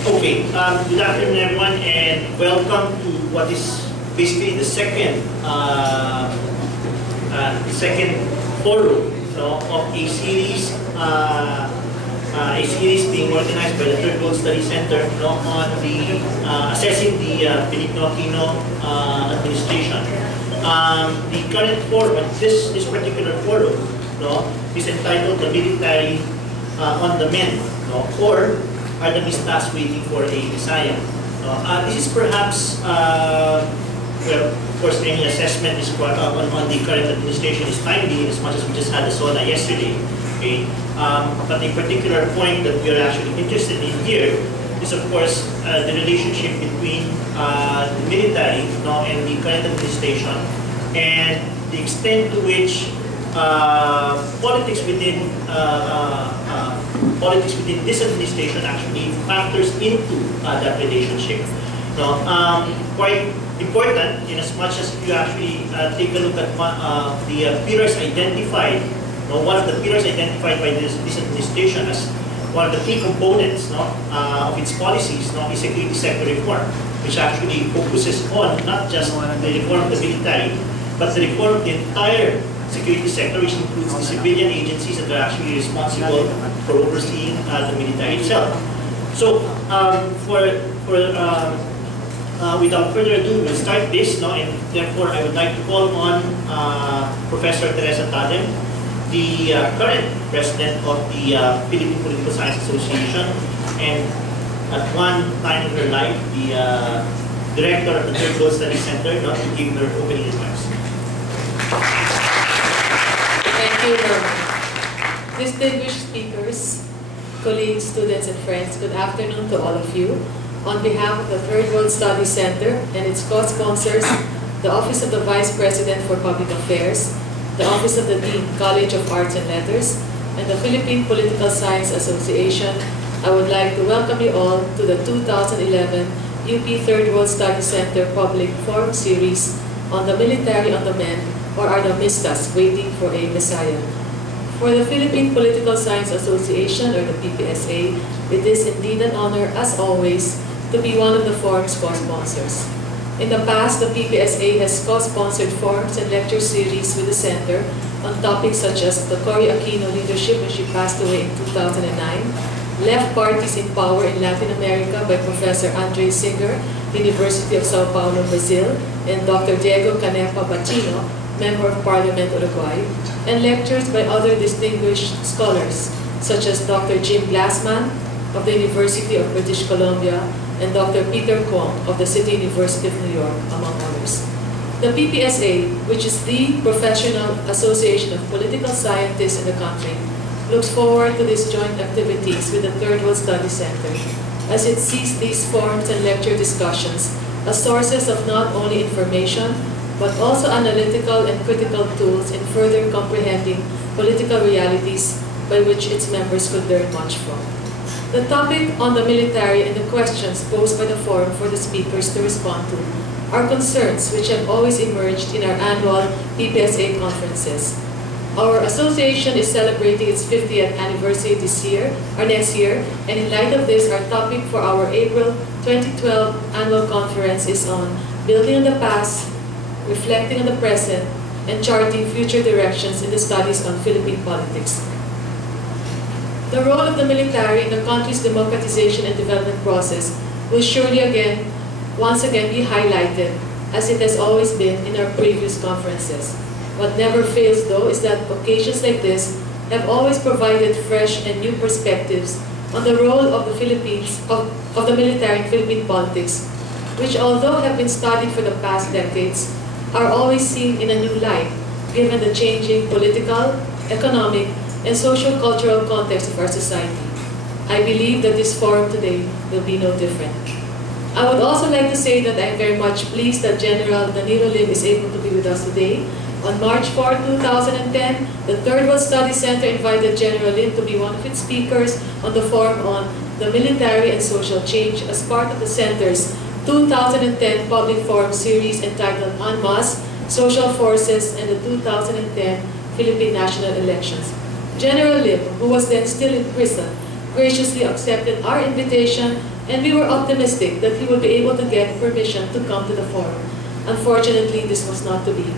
Okay, good afternoon everyone and welcome to what is basically the second forum of a series being organized by the Third World Study Center on the assessing the Benigno Aquino administration. The current forum, this particular forum, is entitled "The Military on the Mend," or "Are the Mistahs Waiting for a Messiah?" This is perhaps, well, of course, any assessment is on the current administration is timely, as much as we just had the SONA yesterday. Okay? But a particular point that we are actually interested in here is, of course, the relationship between the military and the current administration, and the extent to which politics within this administration actually factors into that relationship. Quite important, in as much as you actually take a look at the pillars identified. One of the pillars identified by this administration as one of the key components of its policies is security sector reform, which actually focuses on not just the reform of the military, but the reform of the entire security sector, which includes the civilian agencies that are actually responsible for overseeing the military itself. So, without further ado, we'll start this, and therefore I would like to call on Professor Teresa Tadem, the current president of the Philippine Political Science Association, and at one time in her life, the director of the Third World Study Center, to give her opening remarks. Thank you, Norman. Distinguished speakers, colleagues, students, and friends, good afternoon to all of you. On behalf of the Third World Study Center and its co-sponsors, the Office of the Vice President for Public Affairs, the Office of the Dean, College of Arts and Letters, and the Philippine Political Science Association, I would like to welcome you all to the 2011 UP Third World Study Center Public Forum Series on the Military on the Mend, or Are the Mistahs Waiting for a Messiah? For the Philippine Political Science Association, or the PPSA, it is indeed an honor, as always, to be one of the forum's co-sponsors. In the past, the PPSA has co-sponsored forums and lecture series with the Center on topics such as the Cory Aquino leadership when she passed away in 2009, Left Parties in Power in Latin America by Professor Andre Singer, University of Sao Paulo, Brazil, and Dr. Diego Canepa Bacino, Member of Parliament, Uruguay, and lectures by other distinguished scholars such as Dr. Jim Glassman of the University of British Columbia and Dr. Peter Kwong of the City University of New York, among others. The PPSA, which is the professional association of political scientists in the country, looks forward to these joint activities with the Third World Study Center, as it sees these forums and lecture discussions as sources of not only information, but also analytical and critical tools in further comprehending political realities by which its members could learn much from. The topic on the military and the questions posed by the forum for the speakers to respond to are concerns which have always emerged in our annual PPSA conferences. Our association is celebrating its 50th anniversary this year, or next year, and in light of this, our topic for our April 2012 annual conference is on building on the past, reflecting on the present, and charting future directions in the studies on Philippine politics. The role of the military in the country's democratization and development process will surely once again be highlighted, as it has always been in our previous conferences. What never fails, though, is that occasions like this have always provided fresh and new perspectives on the role of the military in Philippine politics, which, although have been studied for the past decades, are always seen in a new light, given the changing political, economic, and social-cultural context of our society. I believe that this forum today will be no different. I would also like to say that I am very much pleased that General Danilo D is able to be with us today. On March 4, 2010, the Third World Study Center invited General Lim to be one of its speakers on the forum on the military and social change as part of the Center's 2010 Public Forum Series entitled En Masse, Social Forces and the 2010 Philippine National Elections. General Lim, who was then still in prison, graciously accepted our invitation, and we were optimistic that he would be able to get permission to come to the forum. Unfortunately, this was not to be.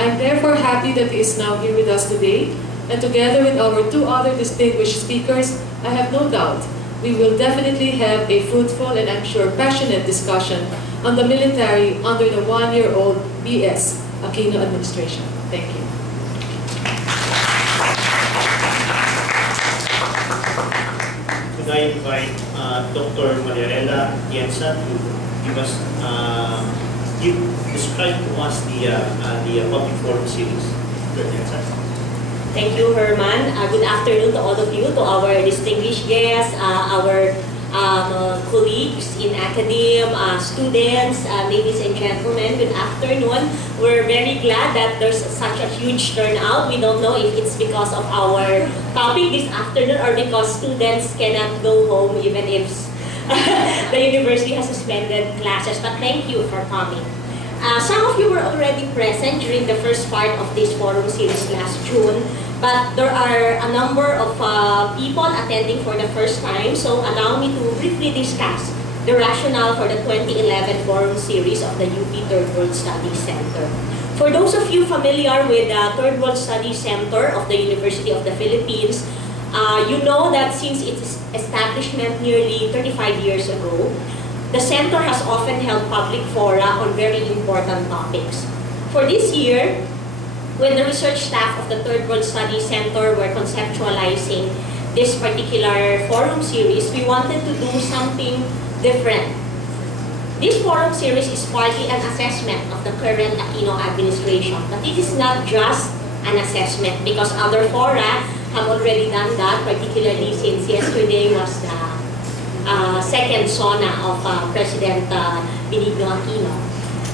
I'm therefore happy that he is now here with us today, and together with our two other distinguished speakers, I have no doubt we will definitely have a fruitful and I'm sure passionate discussion on the military under the one-year-old BS Aquino administration. Thank you. Could I invite Dr. Mariarela Tienza to give us, describe to us the public forum series. Dr. Tienza. Thank you, Herman. Good afternoon to all of you, to our distinguished guests, our colleagues in academia, students, ladies and gentlemen. Good afternoon. We're very glad that there's such a huge turnout. We don't know if it's because of our topic this afternoon or because students cannot go home even if the university has suspended classes. But thank you for coming. Some of you were already present during the first part of this forum series last June, but there are a number of people attending for the first time, so allow me to briefly discuss the rationale for the 2011 forum series of the UP Third World Studies Center. For those of you familiar with the Third World Studies Center of the University of the Philippines, you know that since its establishment nearly 35 years ago, the center has often held public fora on very important topics. For this year, when the research staff of the Third World Studies Center were conceptualizing this particular forum series, we wanted to do something different. This forum series is partly an assessment of the current Aquino administration, but it is not just an assessment because other fora have already done that, particularly since yesterday was the second SONA of President Benigno Aquino.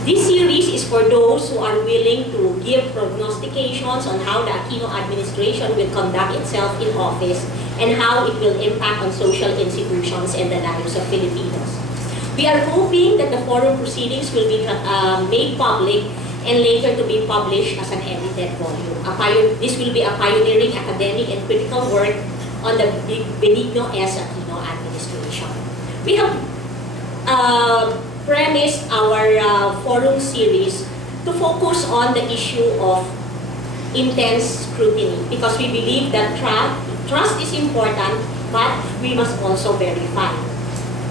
This series is for those who are willing to give prognostications on how the Aquino administration will conduct itself in office and how it will impact on social institutions and the lives of Filipinos. We are hoping that the forum proceedings will be made public and later to be published as an edited volume. This will be a pioneering academic and critical work on the Benigno S. Aquino administration. We have premised our forum series to focus on the issue of intense scrutiny because we believe that trust is important, but we must also verify.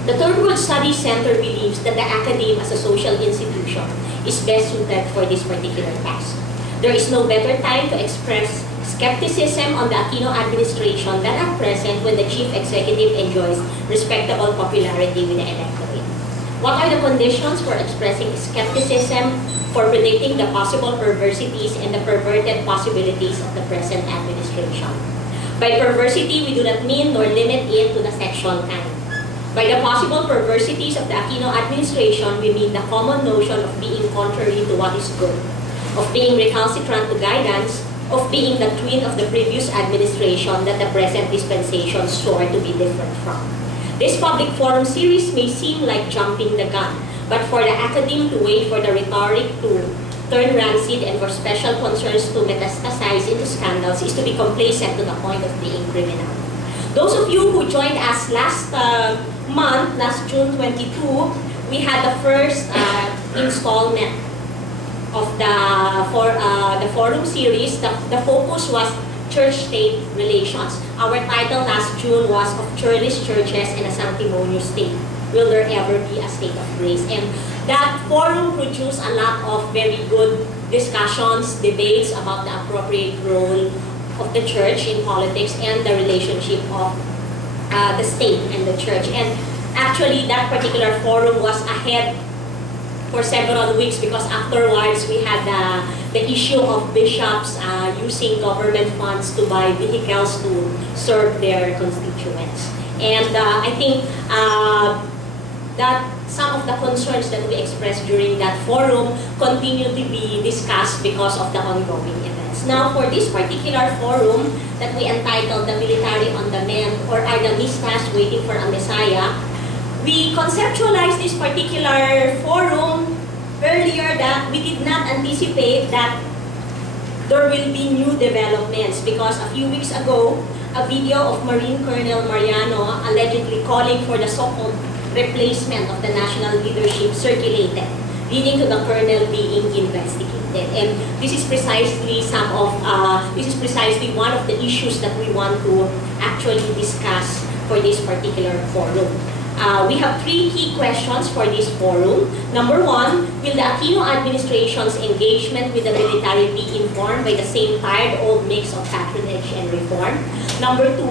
The Third World Studies Center believes that the academe as a social institution is best suited for this particular task. There is no better time to express skepticism on the Aquino administration than at present when the chief executive enjoys respectable popularity with the electorate. What are the conditions for expressing skepticism, for predicting the possible perversities and the perverted possibilities of the present administration? By perversity, we do not mean nor limit it to the sexual kind. By the possible perversities of the Aquino administration, we mean the common notion of being contrary to what is good, of being recalcitrant to guidance, of being the twin of the previous administration that the present dispensation swore to be different from. This public forum series may seem like jumping the gun, but for the academe to wait for the rhetoric to turn rancid and for special concerns to metastasize into scandals is to be complacent to the point of being criminal. Those of you who joined us last month, last June 22, we had the first installment of the forum series. The focus was church-state relations. Our title last June was Of Churlish Churches in a Sanctimonious State. Will there ever be a state of grace? And that forum produced a lot of very good discussions, debates about the appropriate role of the church in politics and the relationship of the state and the church. And actually, that particular forum was ahead for several weeks because afterwards we had the issue of bishops using government funds to buy vehicles to serve their constituents. And I think that some of the concerns that we expressed during that forum continue to be discussed because of the ongoing events. Now, for this particular forum that we entitled The Military on the Mend, or Are the Mistahs Waiting for a Messiah, we conceptualized this particular forum earlier that we did not anticipate that there will be new developments because a few weeks ago, a video of Marine Colonel Mariano allegedly calling for the so-called replacement of the national leadership circulated, leading to the colonel being investigated. And this is precisely one of the issues that we want to actually discuss for this particular forum. We have 3 key questions for this forum. Number 1, will the Aquino administration's engagement with the military be informed by the same tired old mix of patronage and reform? Number 2,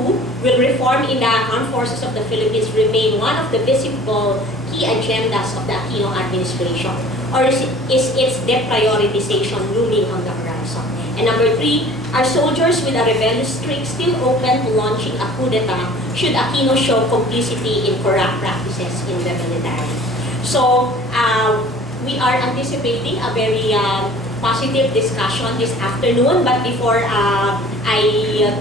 will reform in the armed forces of the Philippines remain one of the visible key agendas of the Aquino administration? Or is its deprioritization looming on the horizon? And number 3, are soldiers with a rebellious streak still open to launching a coup d'etat should Aquino show complicity in corrupt practices in the military? So, we are anticipating a very positive discussion this afternoon, but before I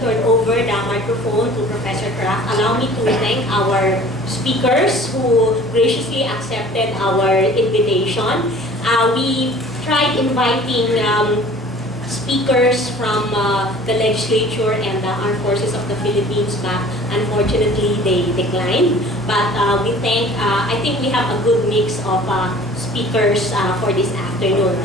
turn over the microphone to Professor Kraft, allow me to thank our speakers who graciously accepted our invitation. We tried inviting speakers from the legislature and the armed forces of the Philippines, but unfortunately they declined. But I think we have a good mix of speakers for this afternoon.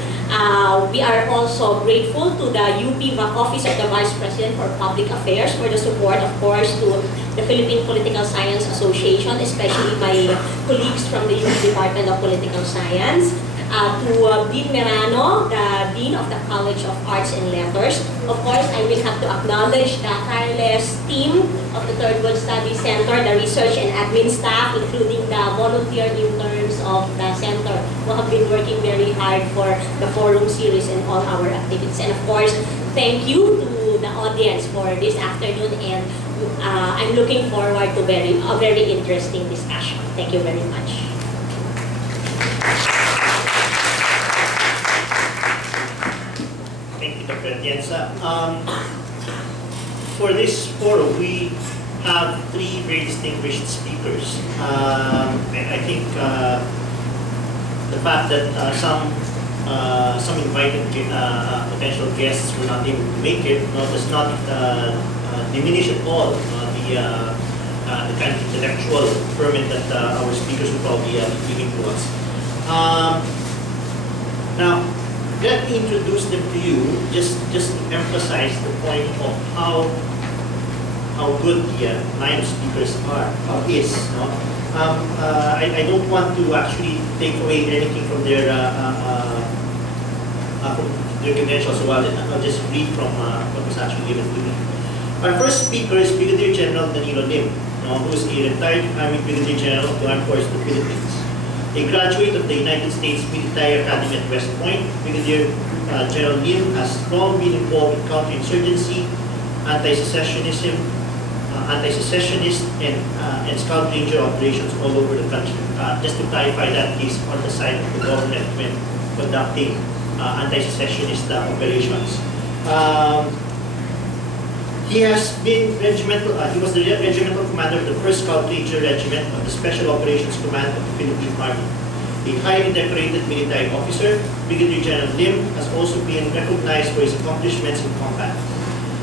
We are also grateful to the UP Office of the Vice President for Public Affairs for the support, of course, to the Philippine Political Science Association, especially my colleagues from the UP Department of Political Science. To Dean Merano, the Dean of the College of Arts and Letters. Of course, I will have to acknowledge the tireless team of the Third World Studies Center, the research and admin staff, including the volunteer interns of the center who have been working very hard for the forum series and all our activities. And of course, thank you to the audience for this afternoon, and I'm looking forward to a very interesting discussion. Thank you very much. Dr. Atienza. For this forum, we have 3 very distinguished speakers. And I think the fact that some invited potential guests were not able to make it does not diminish at all the kind of intellectual ferment that our speakers will probably be giving to us. Now, let me introduce them to you, just to emphasize the point of how good the line of speakers is. No? I don't want to actually take away anything from their credentials, so I'll just read from what was actually given to me. Our first speaker is Brigadier General Danilo D, who is a retired Army Brigadier General of the Armed Forces of the Philippines. A graduate of the United States Military Academy at West Point, Brigadier General Lim has long been involved in counterinsurgency, anti-secessionist and Scout Ranger operations all over the country. Just to clarify that, he's on the side of the government when conducting anti-secessionist operations. He has been he was the regimental commander of the 1st Scout Ranger Regiment of the Special Operations Command of the Philippine Army. A highly decorated military officer, Brigadier General Lim has also been recognized for his accomplishments in combat.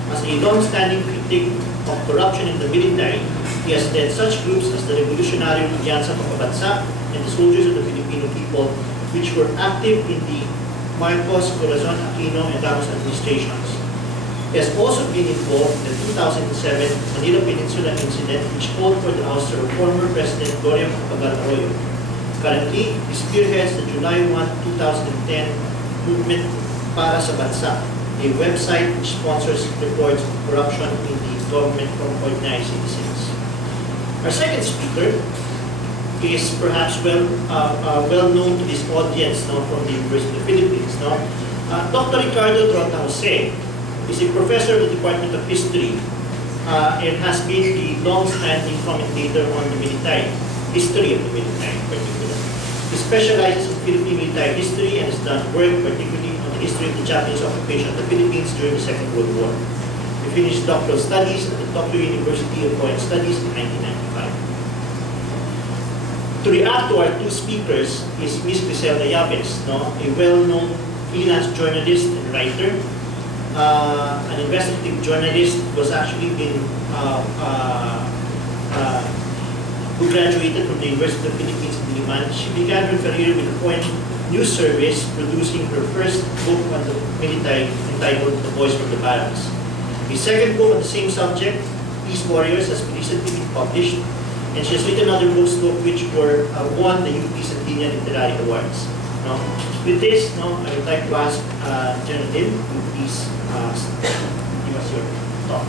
As a long-standing critic of corruption in the military, he has led such groups as the Revolutionary Alyansa Pagkabansa and the Soldiers of the Filipino People, which were active in the Marcos, Corazon, Aquino, and Ramos administrations. He has also been involved in the 2007 Manila Peninsula incident, which called for the ouster of former President Gloria Macapagal-Arroyo. Currently, he spearheads the July 1, 2010 movement Para sa Bansa, a website which sponsors reports of corruption in the government from ordinary citizens. Our second speaker is perhaps well known to this audience from the University of the Philippines. Dr. Ricardo Trota Jose is a professor of the Department of History and has been the long-standing commentator on the military, history of the military in particular. He specializes in Philippine military history and has done work particularly on the history of the Japanese occupation of the Philippines during the Second World War. He finished doctoral studies at the Tokyo University of Foreign Studies in 1995. To react to our 2 speakers is Ms. Criselda Yabes, a well-known freelance journalist and writer. an investigative journalist was actually been who graduated from the University of the Philippines in Diliman. She began her career with the Foreign News Service, producing her first book on the military entitled The Voice from the Barracks. The second book on the same subject, Peace Warriors, has recently been published, and she has written other books which were won the UP Centennial Literary Awards. No? With this, no, I would like to ask General Lim to please give us your talk.